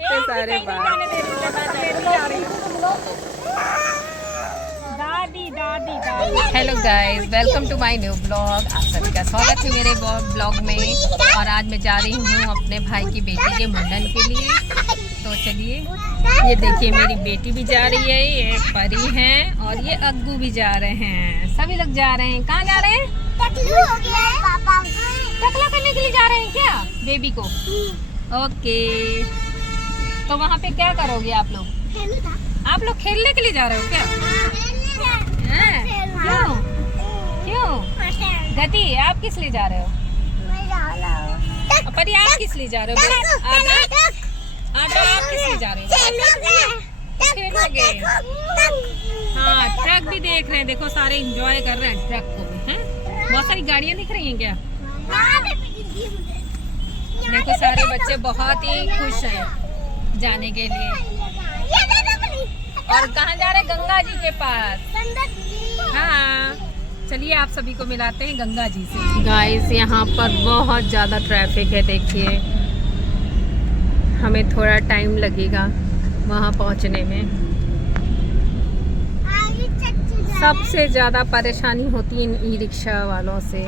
इतने सारे बाल। Hello guys, welcome to my new blog. आप सभी का स्वागत है मेरे ब्लॉग में। और आज मैं जा रही हूँ अपने भाई की बेटी के मुंडन के लिए। तो चलिए, ये देखिए मेरी बेटी भी जा रही है, ये परी हैं और ये अग्गू भी जा रहे हैं। सभी लोग जा रहे हैं। कहाँ जा रहे हैं? टकला करने के लिए जा रहे हैं क्या बेबी को? ओके, तो वहाँ पे क्या करोगे आप लोग? आप लोग खेलने के लिए जा रहे हो क्या? क्यों क्यों? गति, आप किस लिए जा रहे हो? परी, आप किस लिए जा रहे हो? आप किस लिए जा रहे हो? खेलोगे? हाँ, ट्रक भी देख रहे हैं। देखो, सारे एंजॉय कर रहे हैं ट्रक को भी। हैं, बहुत सारी गाड़ियाँ दिख रही हैं क्या? देखो, सारे बच्चे बहुत ही खुश हैं जाने के लिए। और कहाँ जा रहे हैं? गंगा जी के पास। हाँ, चलिए आप सभी को मिलाते हैं गंगा जी से। गाइस, यहाँ पर बहुत ज़्यादा ट्रैफिक है। देखिए, हमें थोड़ा टाइम लगेगा वहाँ पहुँचने में। सबसे ज़्यादा परेशानी होती है इन ई रिक्शा वालों से,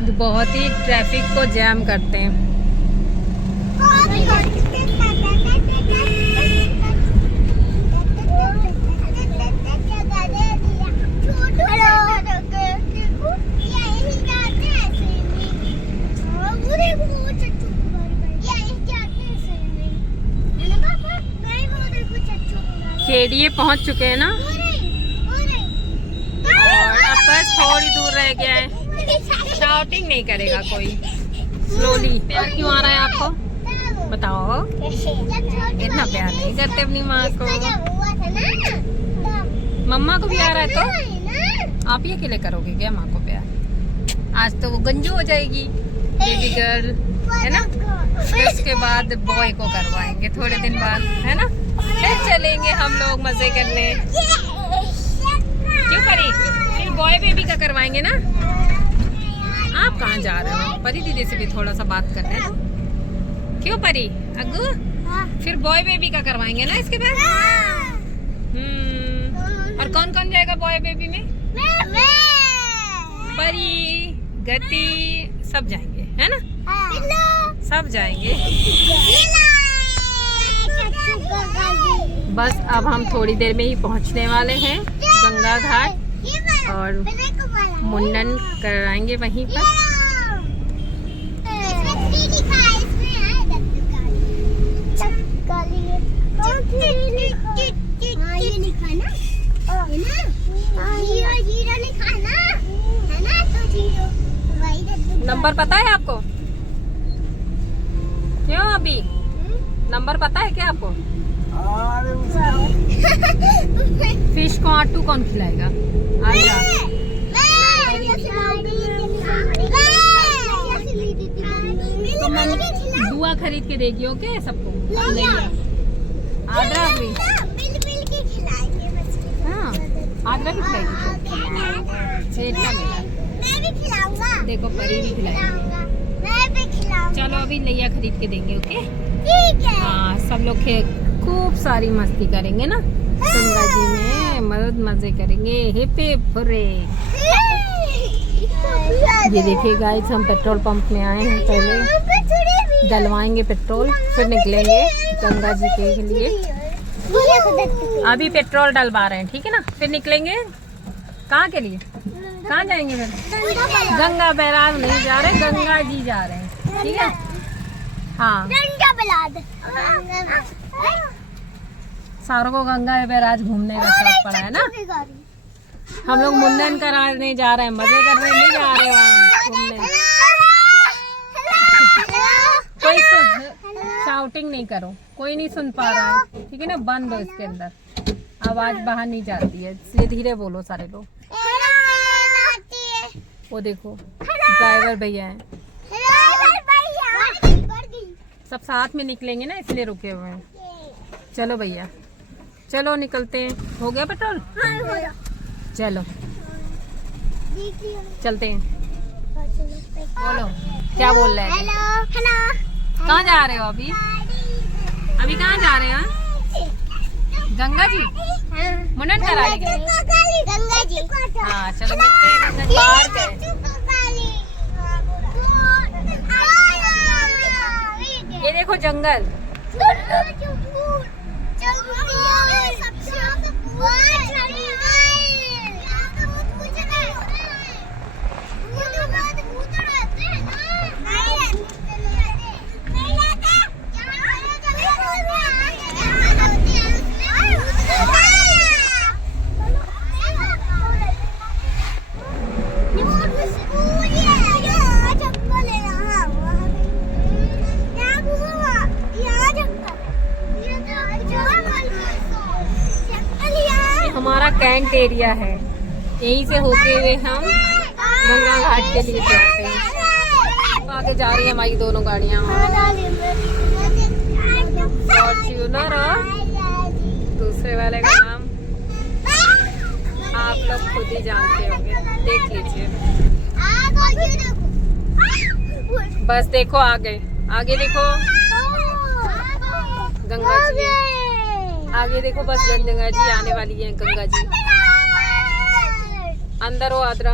जो बहुत ही ट्रैफिक को जैम करते हैं। खेड़िए पहुंच चुके हैं ना, और अब बस थोड़ी दूर रह गया है। शाउटिंग नहीं करेगा कोई, स्लोली। प्यार क्यों आ रहा है आपको? बताओ, इतना प्यार नहीं करते अपनी माँ को। मम्मा को भी आ रहा है तो आप ही अकेले करोगे क्या माँ को प्यार? आज तो वो गंजू हो जाएगी बेबी गर्ल, है ना? फिर उसके बाद बॉय को करवाएंगे थोड़े दिन बाद, है ना? फिर चलेंगे हम लोग मजे करने। क्यों परी? फिर बॉय बेबी का करवाएंगे ना? आप कहाँ जा रहे हो? परी दीदी से भी थोड़ा सा बात करना है तो। क्यों परी? अग्गू, फिर बॉय बेबी का करवाएंगे ना इसके बाद? और कौन कौन जाएगा बॉय बेबी में? परी, गति, सब जाएंगे, है ना? सब जाएंगे। बस अब हम थोड़ी देर में ही पहुंचने वाले हैं गंगा घाट, और मुंडन कराएंगे वहीं पर। नंबर पता है आपको? क्यों अभी नंबर पता है क्या आपको? फिश को आटू कौन खिलाएगा? आजा। तो बुआ खरीद के देगी, ओके सबको? आद्रा भी, हाँ आद्रा भी खिलाएगी। देखो, परी भी खिलाएगी। चलो अभी लैया खरीद के देंगे, ओके? ठीक है। हाँ, सब लोग खूब सारी मस्ती करेंगे ना गंगा जी में, मजे करेंगे। Hip hip hurray. ये देखिए गाइस, हम पेट्रोल पंप में आए हैं। पहले डलवाएंगे पेट्रोल, फिर निकलेंगे गंगा जी के लिए। अभी पेट्रोल डलवा रहे हैं, ठीक है ना? फिर निकलेंगे कहाँ के लिए? कहाँ जाएंगे फिर? गंगा बैराज नहीं जा रहे, गंगा जी जा रहे हैं, ठीक है? हाँ, सारों को गंगा बैराज घूमने का शौक पड़ा है ना। हम लोग मुंडन कराने जा रहे हैं, मजे करने नहीं जा रहे वहाँ घूमने। कोई शाउटिंग नहीं करो, कोई नहीं सुन पा रहा है, ठीक है ना? बंद हो इसके अंदर, आवाज बाहर नहीं जाती है, इसलिए धीरे बोलो सारे लोग। वो देखो ड्राइवर भैया हैं, सब साथ में निकलेंगे ना, इसलिए रुके हुए हैं। चलो भैया, चलो निकलते हैं। हो गया पेट्रोल? चलो चलते हैं। बोलो, क्या बोल रहे हैं? कहाँ जा रहे हो अभी? अभी कहाँ जा रहे हैं? गंगा जी मुंडन कराने गए। गंगा जी। हाँ चलो मिलते हैं गंगा जी। बाहर गए। ये देखो जंगल। हमारा कैंट एरिया है, यहीं से होते हुए हम गंगा घाट के लिए जाते हैं। आगे जा रही है हमारी दोनों गाड़ियाँ, फॉर्च्यूनर और दूसरे वाले का नाम आप लोग खुद ही जानते होंगे, देख लीजिए। बस देखो आगे, आगे देखो गंगा जी है। आगे देखो बस गंगा जी आने वाली है। गंगा जी अंदर हो आद्रा।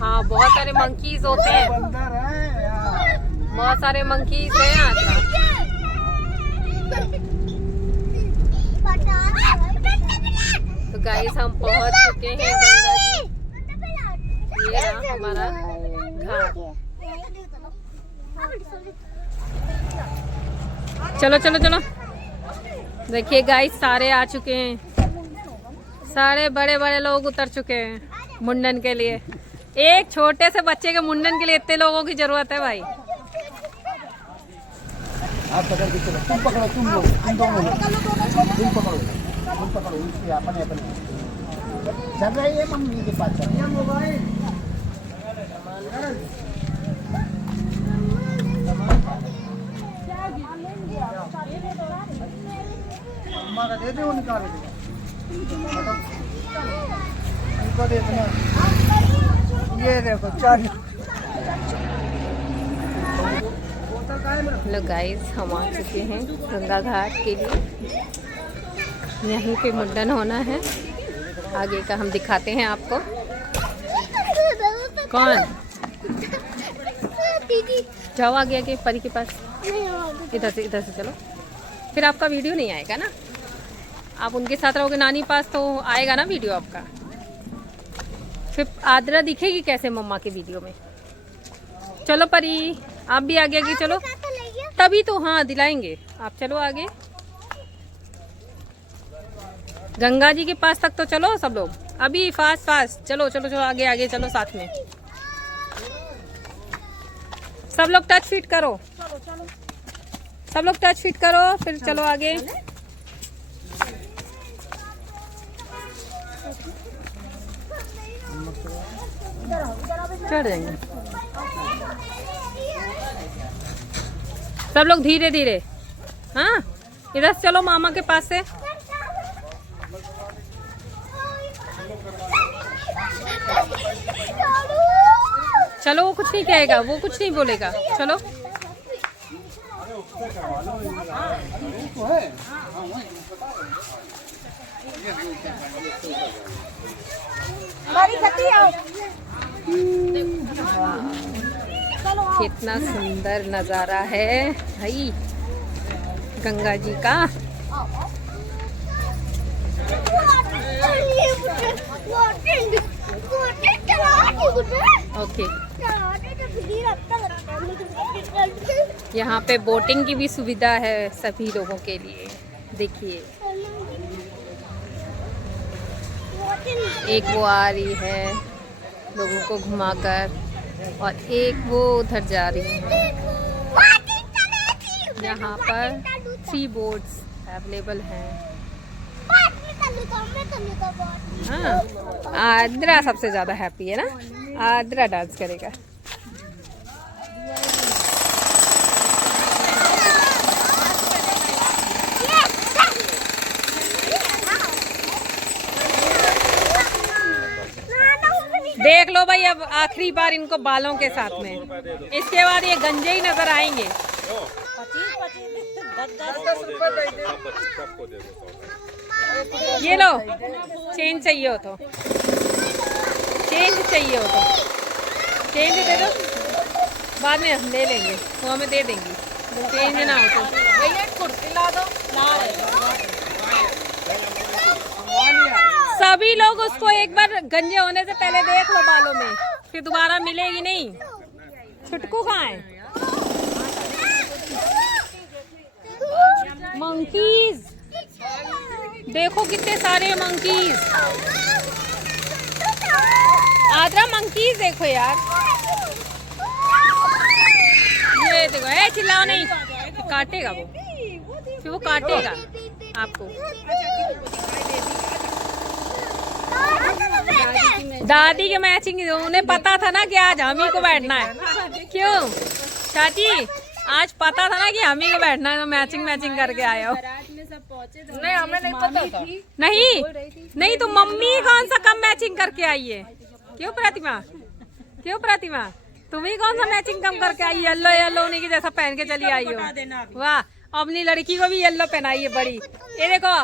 हाँ बहुत सारे मंकीज होते हैं, बहुत सारे मंकीज हैं आद्रा। तो गाइस हम पहुंच चुके हैं गंगा जी। ये रहा हमारा घाट। चलो चलो चलो। देखिए गाइस सारे आ चुके हैं, सारे बड़े बड़े लोग उतर चुके हैं मुंडन के लिए। एक छोटे से बच्चे के मुंडन के लिए इतने लोगों की जरूरत है भाई। आप पकड़ के चलो, तुम पकड़ो, तुम लोग, तुम दोनों लोग, तुम पकड़ो, इसलिए अपने चल रही है मम्मी के पास चल मोबाइल। अम्मा का दे दो, निकाल दो, इनको दे देना। ये देखो चार। हेलो गाइस हम आ चुके हैं गंगा घाट के लिए। यहीं पे मुंडन होना है, आगे का हम दिखाते हैं आपको। कौन? जाओ आगे आगे परी के पास। इधर से चलो, फिर आपका वीडियो नहीं आएगा ना। आप उनके साथ रहोगे नानी पास तो आएगा ना वीडियो आपका। फिर आद्रा दिखेगी कैसे मम्मा के वीडियो में। चलो परी आप भी आगे आगे चलो, तभी तो हाँ दिलाएंगे। आप चलो आगे, गंगा जी के पास तक तो चलो सब लोग। अभी फास्ट फास्ट चलो चलो चलो, आगे आगे चलो साथ में। सब लोग टच फिट करो, सब लोग टच फिट करो, फिर चलो आगे। चढ़ जाएंगे सब लोग धीरे धीरे। हाँ इधर से चलो मामा के पास से। चलो वो कुछ नहीं कहेगा, वो कुछ नहीं बोलेगा। चलो कितना सुंदर नजारा है भाई गंगा जी का। ओके यहाँ पे बोटिंग की भी सुविधा है सभी लोगों के लिए। देखिए एक वो आ रही है लोगों को घुमाकर, और एक वो उधर जा रही है। यहाँ पर 3 बोट्स अवेलेबल हैं। हाँ आद्रा सबसे ज़्यादा हैप्पी है ना, आद्रा डांस करेगा। देख लो भाई, अब आखिरी बार इनको बालों के साथ में, इसके बाद ये गंजे ही नजर आएंगे। ये लो, चेंज चाहिए हो तो चेंज चाहिए हो तो चेंज दे दो, बाद में हम ले लेंगे, वो हमें दे देंगी। चेंज ना हो तो भैया कुर्सी ला दो। सभी लोग उसको एक बार गंजे होने से पहले देख लो बालों में, फिर दोबारा मिलेगी नहीं। छुटकू कहाँ है? मंकीज देखो कितने सारे मंकीज। आद्रा मंकीज देखो यार, ये देखो। ए चिल्लाओ नहीं, काटेगा वो, फिर वो काटेगा आपको। दादी के मैचिंग, उन्हें पता था ना कि आज हम ही को बैठना है। क्यों चाची, आज पता था ना कि हम ही को बैठना है, तो मैचिंग मैचिंग करके आए हो। नहीं, हमें नहीं पता था। नहीं तो मम्मी कौन सा कम मैचिंग करके आई है? क्यों प्रतिमा, क्यों प्रतिमा, तुम ही कौन सा मैचिंग कम करके आई? येलो येलो उन्हीं की जैसा पहन के चली आई हो। वाह, अपनी लड़की को भी येलो पहनाई है बड़ी। ये देखो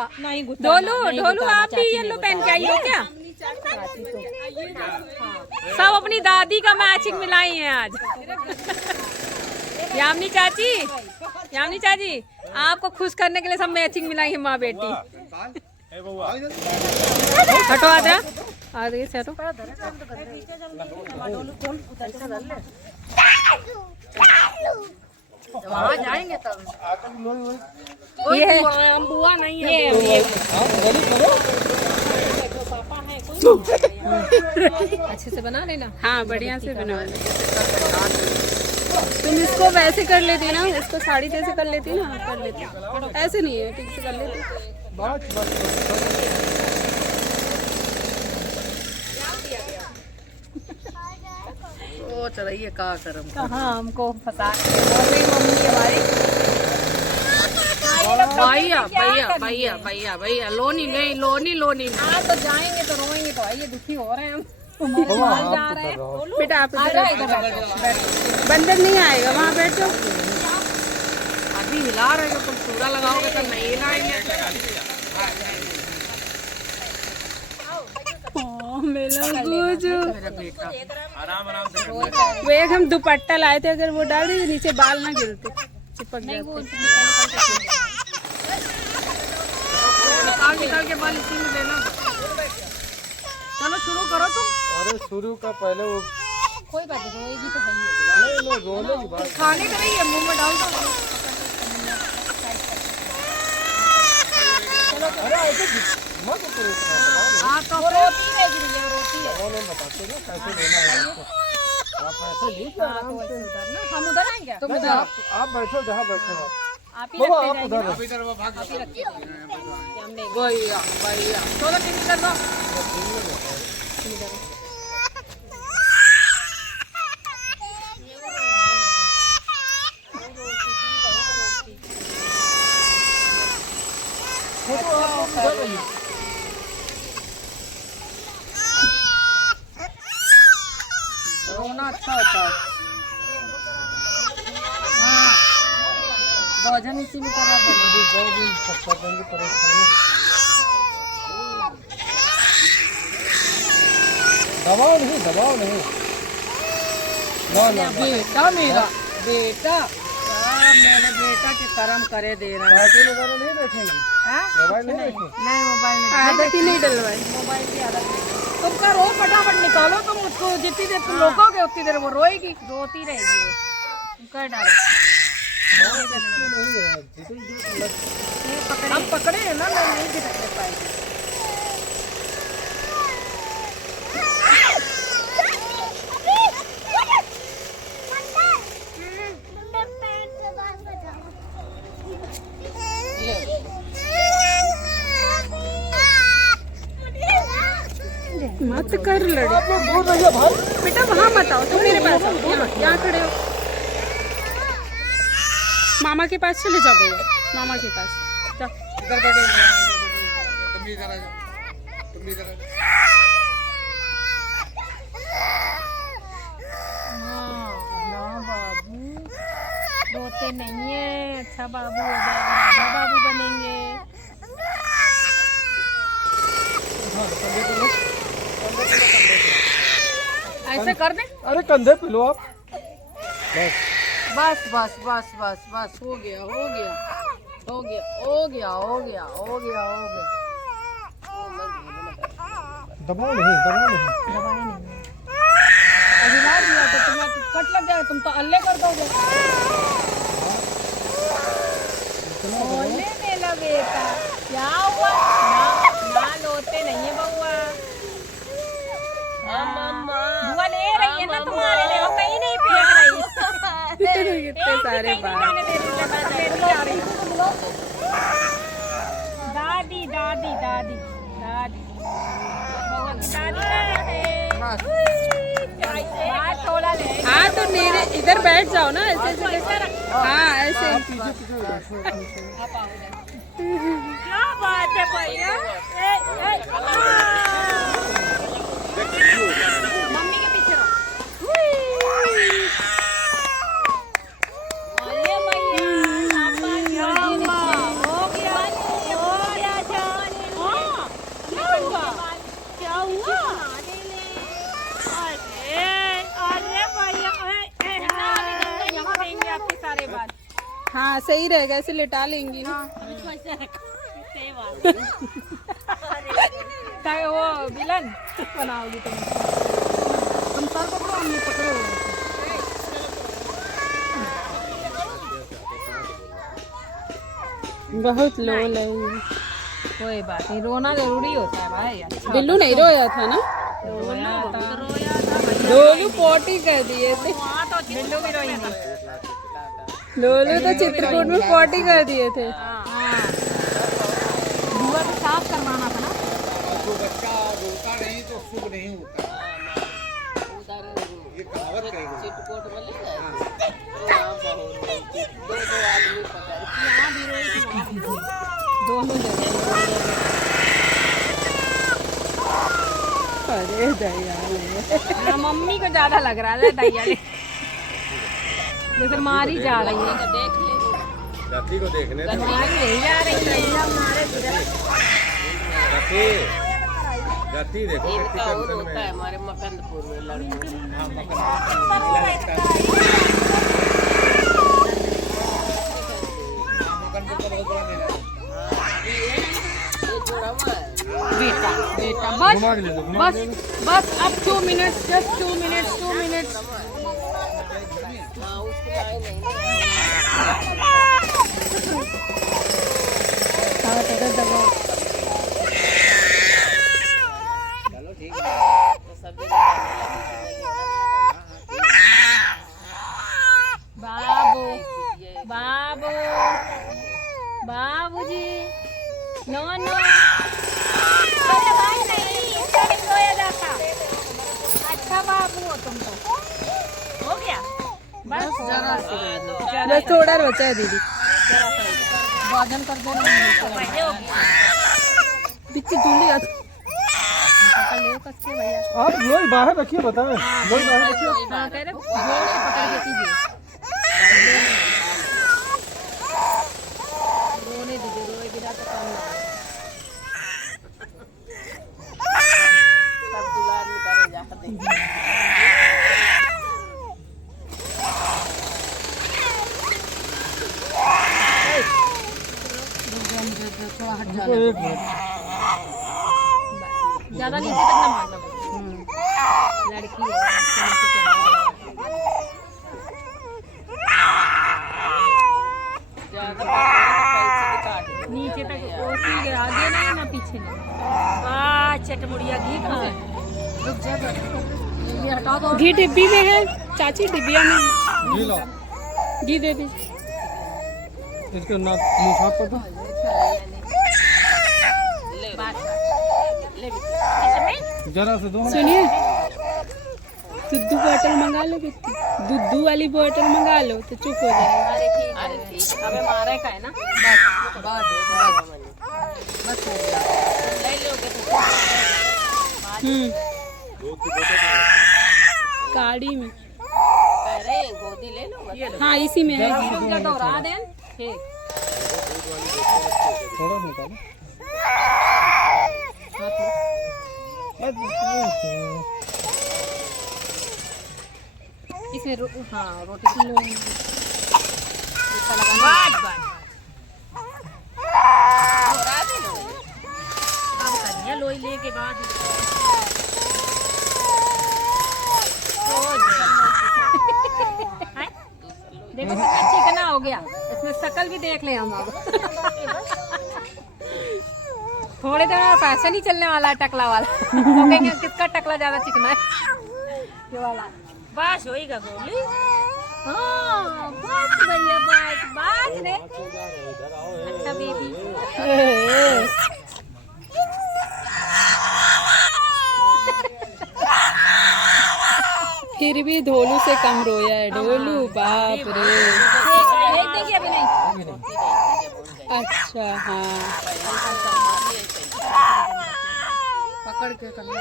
ढोलू आप भी येलो पहन के आई हो क्या? सब अपनी दादी का मैचिंग मिलाई है आज। यामिनी चाची आपको खुश करने के लिए सब मैचिंग मिलाई है माँ बेटी। हटो आजा, आ गई से हटो। वहाँ जाएंगे तब। ये है हम बुआ नहीं है। ये अच्छे से बना लेना। हाँ, बढ़िया से बना ले। तुम इसको वैसे कर लेती ना, इसको साड़ी जैसे कर लेती ना, कर लेती। ऐसे नहीं है, ठीक से कर लेती। ओ चलिए, का करम कहाँ हमको फंसा मम्मी हमारी। भैया लोनी नहीं। हाँ तो जाएंगे तो रोएंगे तो आइए, दुखी हो रहे हैं हम। तुम्हारे जा रहे हैं बेटा, आप इधर बैठो। बंदर नहीं आएगा, वहाँ बैठो। अभी हिला रहे हो, तुम पूरा लगाओगे तो नहीं हिलाएंगे। मेरा बेटा आराम से। वो एक हम दुपट्टा लाए थे, अगर वो डाल दी नीचे बाल ना गिरते, चिपक जाते। निकाल के बाल इसी में देना। चलो शुरू करो तुम। अरे शुरू का पहले वो कोई बात नहीं, रोएगी तो है ही। रोने की बात। खाने का नहीं है, मुंह में डाल दो। मत करो। हाँ तो रोटी रहेगी भैया, रोटी है। वो नहीं बताते ना कैसे लेना है इसको। आप ऐसे लीजिए आराम से। हम उधर आएंगे, तुम आप बैठो जहाँ बैठो आप ही बाबा, रखते आप जाएंगे। उधर इधर आप ही रखते जाएंगे। हम नहीं भैया चलो टिफिन कर दो। रोना अच्छा होता है। हाँ, भोजन इसी में करा देना। दबाओ नहीं। बेटा मेरा बेटा, मेरे बेटा के कर्म करे दे रहा है। नहीं बैठेंगी, मोबाइल नहीं बैठेंगी। नहीं, मोबाइल नहीं, आदत ही नहीं डलवाई। मोबाइल की आदत नहीं। तुम करो फटाफट निकालो, तुम उसको जितनी देर तुम रोकोगे उतनी देर वो रोएगी। रोती रहेगी वो, कर डालो। हम पकड़े हैं ना, मैं नहीं झटकने पाएगी। मत कर लड़े बेटा, वहाँ मत आओ, तुम मेरे पास आओ। यहाँ खड़े हो, मामा के पास चले जाओ। मामा के पास जाओ। इधर बैठो। तुम भी करा। अच्छा बाबू हो जाएगा, राजा बाबू बनेंगे। ऐसे कर दे। अरे कंधे पे लो आप। बस बस बस बस बस हो गया हो गया हो गया हो गया हो गया हो गया हो गया। दबाओ नहीं, दबाओ नहीं। हिला दिया तो तुम्हें कट लग जाएगा, तुम तो अल्ले कर दोगे। बोलने मेरा बेटा क्या हुआ? ना लोते नहीं है बउआ। बुआ ले रही है ना तुम्हारे लिए, वो कहीं नहीं फेंक रही। कितने सारे बाल। दादी दादी दादी दादी बात थोड़ा ले। हाँ तो नीरे इधर बैठ जाओ ना, ऐसे ऐसे कैसे? हाँ ऐसे। क्या बात है भैया? मम्मी के पीछे रहो। अरे भैया हो गया क्या हुआ? अरे भैया यहाँ देंगे आपके सारे बाल। हाँ सही रहेगा, ऐसे लिटा लेंगी ना। वो विलन बनाओगी तुम सर पकड़ो, हम ये पकड़ो। बहुत लोल है। कोई बात नहीं, रोना जरूरी होता है भाई। अच्छा बिल्लू नहीं रोया था ना? रोया था। लोलू पोटी कर दिए थे। बिल्लू भी रोई नहीं। लोलू तो चित्रकूट में पोटी कर दिए थे। बुआ को साफ करवाना था ना। जो बच्चा रोता नहीं तो शुभ नहीं होता, ये कहावत कही गई। चित्रकूट में ले गए। दोनों जगह। अरे दया मम्मी को ज्यादा लग रहा है दैया ने, जैसे मारी जा रही है। गति को देखने दो। मारी नहीं जा रही है, मारे गति देखो कितनी टेंशन में है। हमारे मकंदपुर में लड़कों बेटा बेटा बस बस बस अब 2 मिनट्स, जस्ट 2 मिनट्स 2 मिनट्स। बाबू बाबू बाबूजी नो नो सोया जाता। अच्छा बाबू हो तुम तो। हो गया बस बस थोड़ा बचा है दीदी। भोजन कर दो। दिक्कत जल्दी आ। आप लोई बाहर रखिए, बताएं लोई बाहर रखिए। हाँ कह रहे जोर से पकड़ के कीजिए। रोने दीजिए, रोए बिना तो काम ना। सब दुलार निकाले जाकर देंगे। ज्यादा नीचे तक ना मारना। लड़की है नीचे तक आगे नहीं ना पीछे नहीं। वाह चटमुड़िया घी कहाँ है? रुक जा ये हटा दो। घी डिब्बी में है चाची, डिब्बिया में घी लो, घी दे दीजिए। इसके नाक मुंह साफ कर दो। जरा से दो। सुनिए, दुद्धू बोतल मंगा लो, कितनी दुद्धू वाली बोतल मंगा लो तो चुप हो जाएगा। अरे ठीक हमें मारे का है ना। बस ले लोगे तो गाड़ी में। गोदी ले लो। हाँ इसी में है। दोहरा दें। ठीक। थोड़ा निकाल। इसमें हाँ रोटी की लो लगाना। अब करिए लोई ले के बाद देखो कितना चिकना हो गया। इसमें शकल भी देख ले हम अब। थोड़े देर में फैशन ही चलने वाला है टकला वाला। तो कहेंगे किसका टकला ज्यादा चिकना है ये वाला। बस होएगा गोली। हाँ बस भैया बस बस रे। अच्छा बेबी फिर भी ढोलू से कम रोया है। ढोलू बाप रे। देखिए अभी नहीं। अच्छा हाँ पकड़ के करना।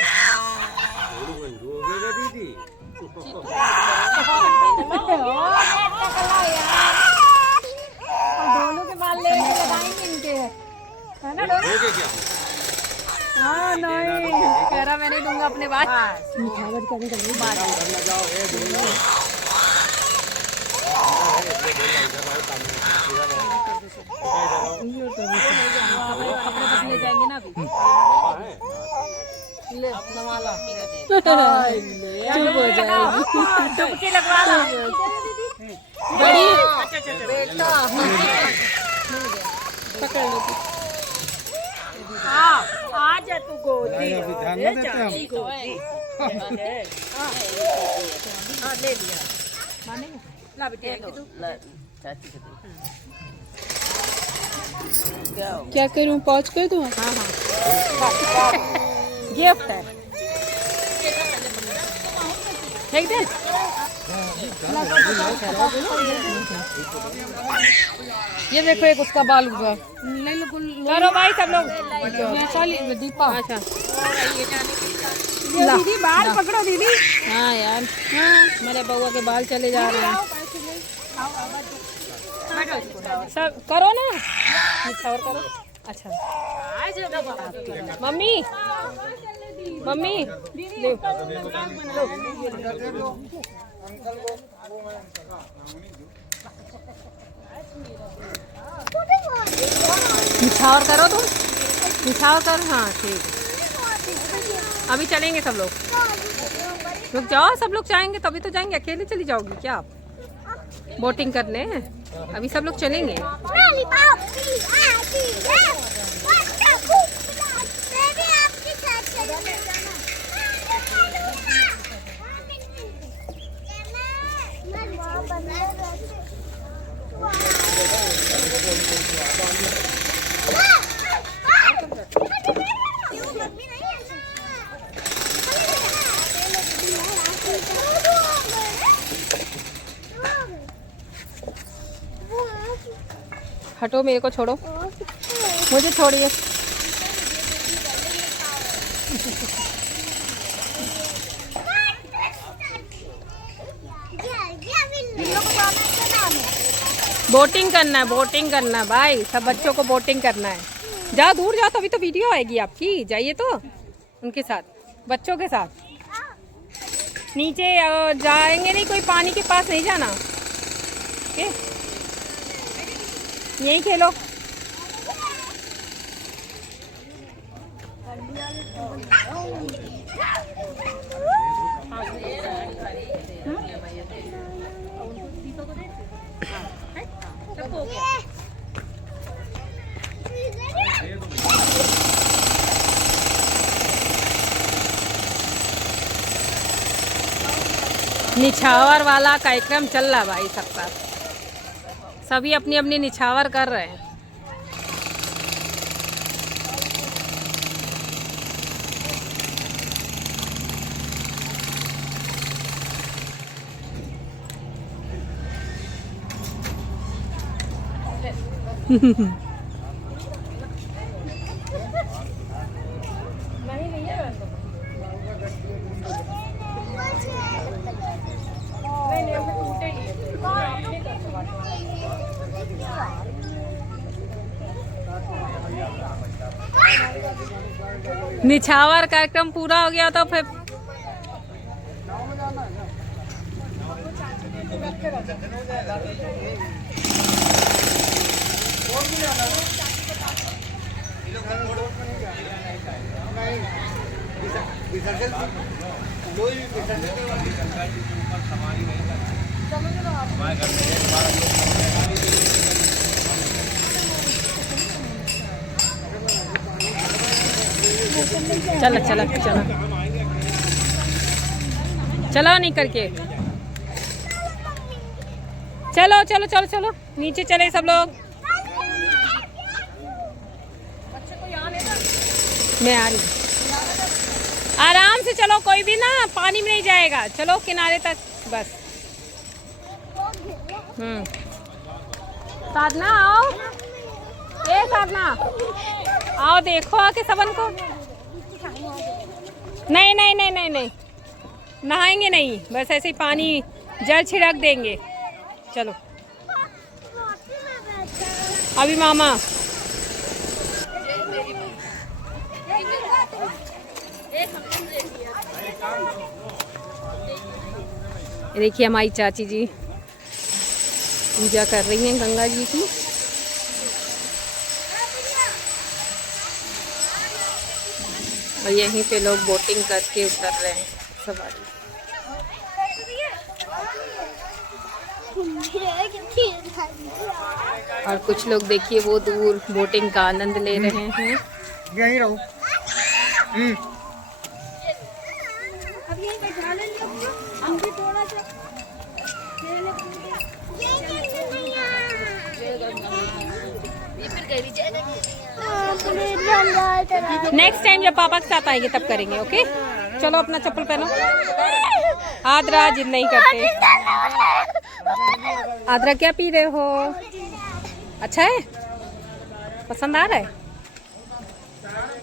ढोलू के बाल ले लगाएंगे इनके है ना ढोलू? हाँ नहीं कह रहा मैं नहीं दूंगा अपने बाल। कपड़े ले जाएंगे ना अभी। ले नवाला चुप हो जाएगी। डुबकी लगवा ला बड़ी बेटा। पकड़ लो तू। हाँ आ जा तू गोदी। अभी ध्यान न देते हम। हाँ ले लिया मानेगा ला बेटे तू। क्या करूं पहुंच कर दूं? हाँ हाँ गिफ्ट है एक दिन। ये देखो एक उसका बाल हुआ। करो भाई सब लोग। दीपा अच्छा दीदी बाल पकड़ो दीदी। हाँ यार हाँ मेरे बउआ के बाल चले जा रहे हैं। सब करो ना निछावर करो। अच्छा मम्मी मम्मी ले निछावर करो तुम निछावर करो। हाँ ठीक अभी चलेंगे सब लोग। रुक जाओ सब लोग जाएंगे तभी तो जाएंगे। अकेले चली जाओगी क्या आप? बोटिंग करने अभी सब लोग चलेंगे। हटो मेरे को छोड़ो मुझे छोड़िए। बोटिंग करना है भाई। सब बच्चों को बोटिंग करना है। जाओ दूर जाओ तभी तो वीडियो आएगी आपकी। जाइए तो उनके साथ बच्चों के साथ नीचे जाएंगे नहीं। कोई पानी के पास नहीं जाना। ओके यहीं खेलो। निछावर वाला कार्यक्रम चल रहा भाई सबका। सभी अपनी अपनी निछावर कर रहे हैं। नहीं निछावर कार्यक्रम पूरा हो गया तो फिर चलो चलो चलो चलो नहीं करके चलो चलो चलो चलो नीचे चले सब लोग। मैं आ रही आराम से चलो, कोई भी ना पानी में नहीं जाएगा। चलो किनारे तक बस। साधना आओ, ए साधना आओ, देखो आके सबन को। नहीं नहीं नहीं नहीं नहीं नहाएंगे नहीं, बस ऐसे ही पानी जल छिड़क देंगे। चलो अभी मामा देखिए हमारी चाची जी पूजा कर रही हैं गंगा जी की। और यहीं पे लोग बोटिंग करके उतर रहे हैं सवारी। और कुछ लोग देखिए वो दूर बोटिंग का आनंद ले रहे हैं। यहीं रहो। अब यहीं बैठा लेंगे हम भी थोड़ा सा। नेक्स्ट टाइम जब पापा के साथ आएंगे तब करेंगे। ओके चलो अपना चप्पल पहनो। आद्रा जिद नहीं करते। आद्रा क्या पी रहे हो? अच्छा है, पसंद आ रहा है?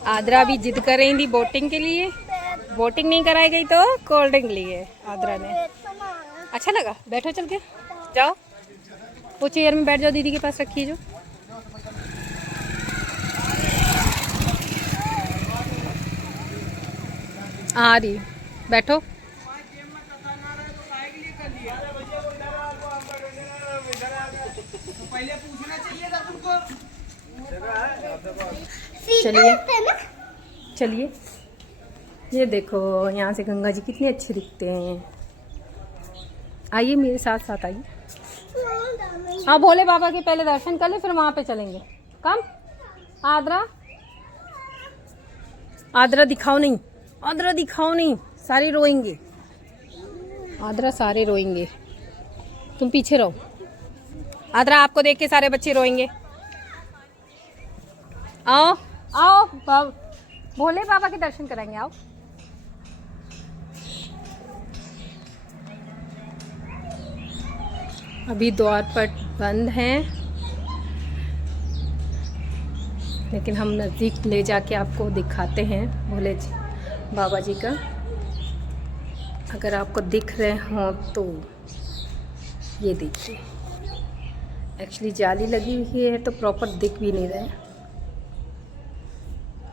आद्रा भी जिद कर रही थी बोटिंग के लिए। बोटिंग नहीं कराई गई तो कोल्ड ड्रिंक ली है आद्रा ने। अच्छा लगा? बैठो चल के जाओ, वो चेयर में बैठ जाओ, दीदी के पास रखिए जो। आ रही, बैठो। चलिए चलिए, ये देखो यहाँ से गंगा जी कितने अच्छे दिखते हैं। आइए मेरे साथ साथ आइए। हाँ भोले बाबा के पहले दर्शन कर ले, फिर वहाँ पे चलेंगे। कम आद्रा, आद्रा दिखाओ नहीं, आद्रा दिखाओ नहीं, सारे रोएंगे। आद्रा सारे रोएंगे, तुम पीछे रहो। आद्रा आपको देख के सारे बच्चे रोएंगे। आओ आओ भोले बाबा के दर्शन कराएंगे, आओ। अभी द्वार पर बंद हैं, लेकिन हम नज़दीक ले जाके आपको दिखाते हैं भोले बाबा जी का। अगर आपको दिख रहे हों तो ये देखिए, एक्चुअली जाली लगी हुई है तो प्रॉपर दिख भी नहीं रहे।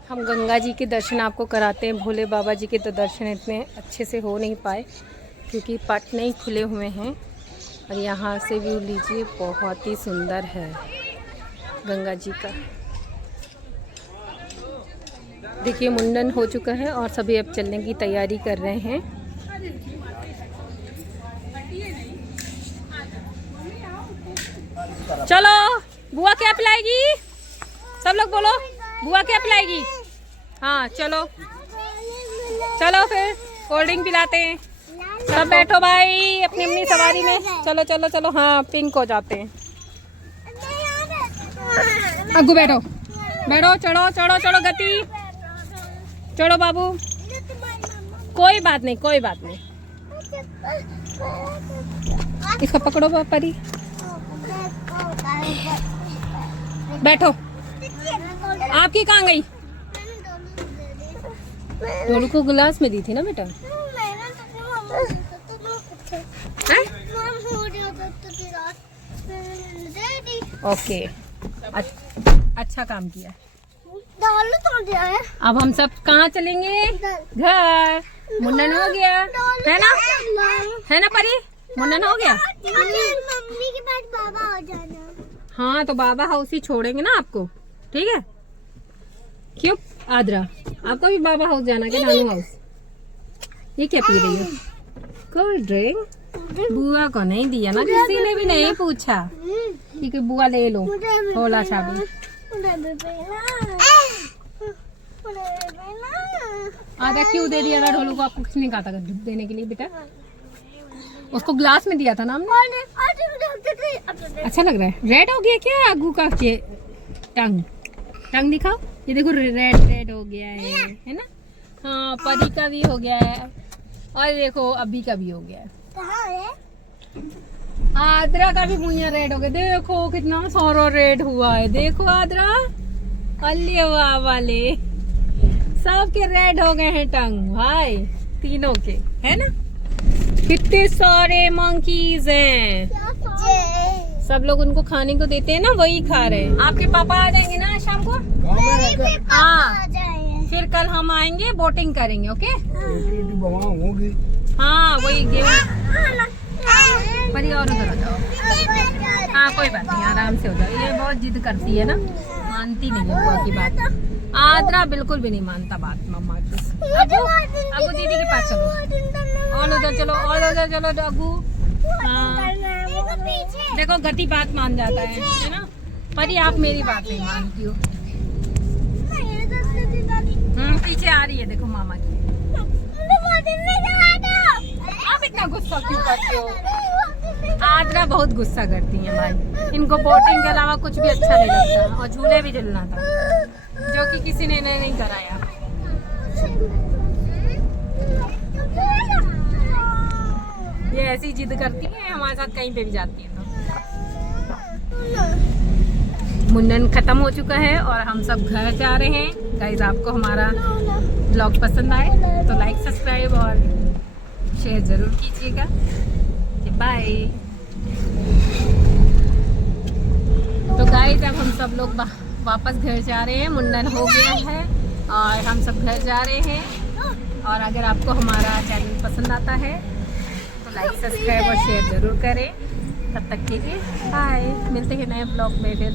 हम गंगा जी के दर्शन आपको कराते हैं। भोले बाबा जी के तो दर्शन इतने अच्छे से हो नहीं पाए क्योंकि पट नहीं खुले हुए हैं। और यहाँ से व्यू लीजिए, बहुत ही सुंदर है गंगा जी का। देखिए मुंडन हो चुका है और सभी अब चलने की तैयारी कर रहे हैं। चलो बुआ क्या पिलाएगी? सब लोग बोलो, बुआ क्या पिलाएगी? हाँ चलो चलो फिर कोल्ड ड्रिंक पिलाते हैं। सब बैठो भाई अपनी अपनी सवारी में। चलो चलो चलो, हाँ पिंक हो जाते हैं। अग्गू बैठो बैठो, चढ़ो चढ़ो चढ़ो, गति चढ़ो बाबू। कोई बात नहीं कोई बात नहीं, इसको पकड़ो परी। बैठो। आपकी कहाँ गई? डोलू को गिलास में दी थी ना बेटा। ओके अच्छा काम किया। अब हम सब कहाँ चलेंगे? घर। मुंडन हो गया है ना? है ना परी? मुंडन हो गया। मम्मी के पास बाबा हो जाना। हाँ तो बाबा हाउस ही छोड़ेंगे ना आपको, ठीक है? क्यों आद्रा, आपको भी बाबा हाउस जाना क्या? नानू हाउस। ये क्या पी रही है? Cold drink. बुआ को नहीं दिया ना, किसी ने भी नहीं पूछा। ठीक है बुआ ले लो थोड़ा सा भी। आधा क्यों दे दिया था ढोलू को? आपको किसने कहा था देने के लिए बेटा? उसको ग्लास में दिया था ना हमने। अच्छा लग रहा है। रेड हो गया क्या आगू का? टंग टंग दिखाओ, ये देखो रेड रेड हो गया है ना? हाँ परी का भी हो गया है और देखो अभी का भी हो गया है। आद्रा का भी मुँह रेड हो गया, देखो कितना सारा रेड हुआ है। देखो आद्रा, अल्ले वाह वाले सबके रेड हो गए हैं टंग भाई, तीनों के, है ना? कितने सारे मंकीज हैं। सब लोग उनको खाने को देते हैं ना, वही खा रहे हैं। आपके पापा आ जाएंगे ना शाम को? हाँ फिर कल हम आएंगे, बोटिंग करेंगे। ओके हाँ वही गेहूँ परी और उधर हो जाओ। हाँ कोई बात नहीं, आराम से हो जाओ। ये बहुत जिद करती है ना, मानती नहीं है बुआ की बात। आद्रा बिल्कुल भी नहीं मानता बात मम्मा की। अगू दीदी के पास चलो और उधर चलो और उधर चलो अगू। हाँ देखो गति बात मान जाता है ना? परी आप मेरी बात नहीं मानती हो। पीछे आ रही है देखो मामा की। आप इतना गुस्सा क्यों करते हो? आद्रा बहुत गुस्सा करती है भाई, इनको बोटिंग के अलावा कुछ भी अच्छा नहीं लगता। और झूले भी झूलना था जो कि किसी ने नहीं कराया। ये ऐसी जिद करती है, हमारे साथ कहीं पे भी जाती है। तो मुंडन खत्म हो चुका है और हम सब घर जा रहे हैं। गाइस आपको हमारा ब्लॉग पसंद आए तो लाइक सब्सक्राइब और शेयर जरूर कीजिएगा। बाय। तो गाइस अब हम सब लोग वापस घर जा रहे हैं, मुंडन हो गया है और हम सब घर जा रहे हैं। और अगर आपको हमारा चैनल पसंद आता है तो लाइक सब्सक्राइब और शेयर जरूर करें। तब तक के लिए बाय, मिलते हैं नए ब्लॉग में फिर।